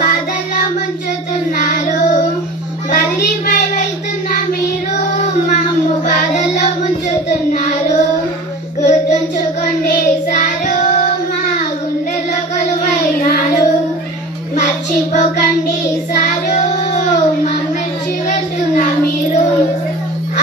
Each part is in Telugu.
బాధల్లో ముంచుతున్నారు. బదిలీపై వెళ్తున్న మీరు మమ్ము బాధల్లో ముంచుతున్నారు. గుర్తుంచుకోండి సారు, మా గుండెల్లో కొలువైనారు. మర్చిపోకండి సారు, మమ్మల్ని వెళ్తున్న మీరు.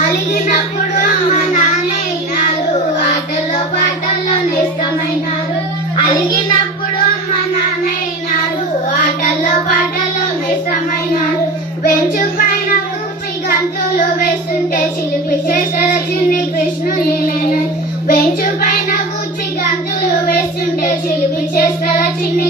అలిగినప్పుడు అమ్మ నాన్నైనారు, ఆటల్లో పాటల్లో నేస్తమైనారు. అలిగినప్పుడు అమ్మ నాన్నైనారు, ఆటల్లో పాటల్లో నేస్తమైనారు. బెంచు పైన కూపి గంతులు వేస్తుంటే చిలిపి చేసిన చిన్ని కృష్ణుని నేను. బెంచు పైన కూర్చి గంతులు వేస్తుంటే చిలిపి చేసిన చిన్ని